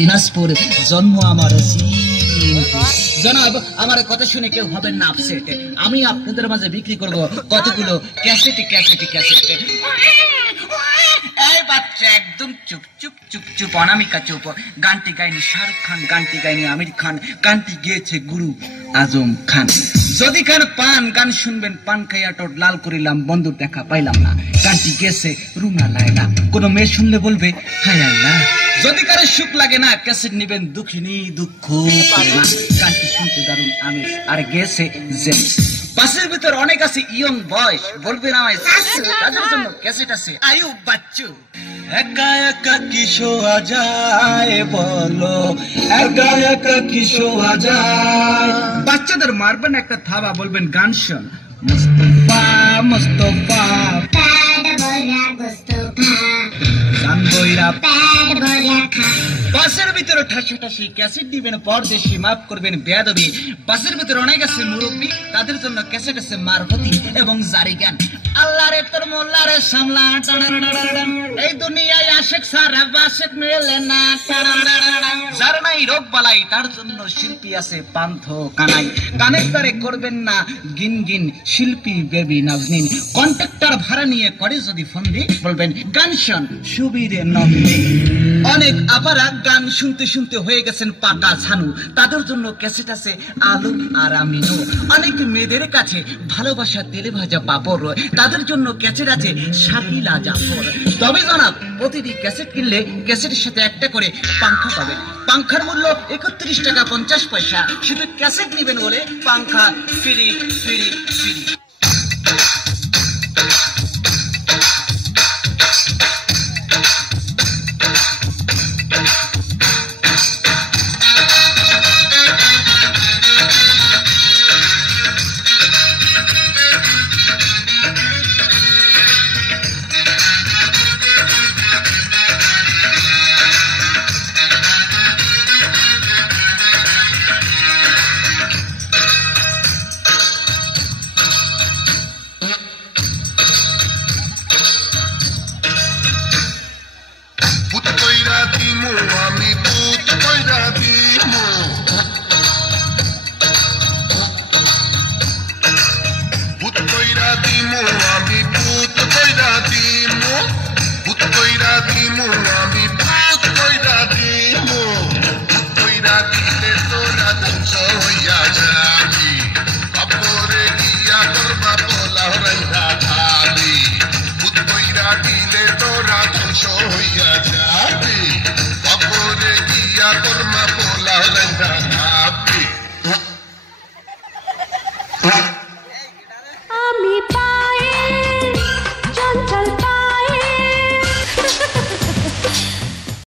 দিনাজপুর জন্ম আমার জনাব আমার কথা শুনে কেউ হবেন না আপসেট। আমি আপনাদের মাঝে বিক্রি করব কতগুলো ক্যাসেট ক্যাসেট ক্যাসেট। এই বাচ্চা একদম চুপ চুপ চুপ চুপ অনামিকা চুপ। গানটি গায়নি শাহরুখ খান, গানটি গায়নি আমির খান, গানটি গেয়েছে গুরু আজম খান। যদি খান পান গান শুনবেন, পান খাইয়া টোট লাল করিলাম, বন্ধুর দেখা পাইলাম না। গানটি গেছে রুনা লায়লা। কোনো মেয়ে শুনলে বলবে হায় আল্লাহ। যদি কারো সুখ লাগে না ক্যাসেট নিবেন, দুঃখিনী দুঃখ না। গানটি শুনতে দারুণ আমেজ, আর গেছে জেমস। বাসের ভিতর অনেক আছে ইয়ং বয়স, বলবেন আমায় তাদের জন্য ক্যাসেট আছে আয়ু বাচ্চু। একা একা কি শোয়া যায় বলো, একা একা কি শোয়া যায়। বাচ্চাদের মারবেন একটা থাবা, বলবেন গান শোন মুস্তফা মুস্তফা। বাসের ভিতরে ঠাসি ক্যাসেট দিবেন পরদেশি, মাফ করবেন বেয়াদবি। বাসের ভিতরে অনেক আছে মুরব্বী, তাদের জন্য ক্যাসেট আছে মারফতি এবং জারি গান। আল্লাহ রে তোর মোল্লা রে সামলা, এই দুনিয়ায় আশেক সারা বাশেক মেলে না। যার নাই রোগ বালাই তার জন্য শিল্পী আছে পান্থ কানাই। কানের তারে করবেন না গিন গিন, শিল্পী বেবি নাজনীন। কন্ট্রাক্টর ভাড়া নিয়ে করে যদি ফোন দি, বলবেন গান শোন সুবীরে নন্দী। অনেক আপারা গান শুনতে শুনতে হয়ে গেছেন পাকা ছানু, তাদের জন্য ক্যাসেট আছে আলু আর আমিনু। অনেক মেয়েদের কাছে ভালোবাসা তেলে ভাজা পাপড়, তাদের জন্য ক্যাসেট আছে শাকিলা জাফর। তবে জানাব প্রতিটি ক্যাসেট কিনলে ক্যাসেটের সাথে একটা করে পাংখা পাবেন। পাংখার মূল্য 31 টাকা 50 পয়সা। শুধু ক্যাসেট নেবেন বলে পাংখা ফ্রি ফ্রি ফ্রি।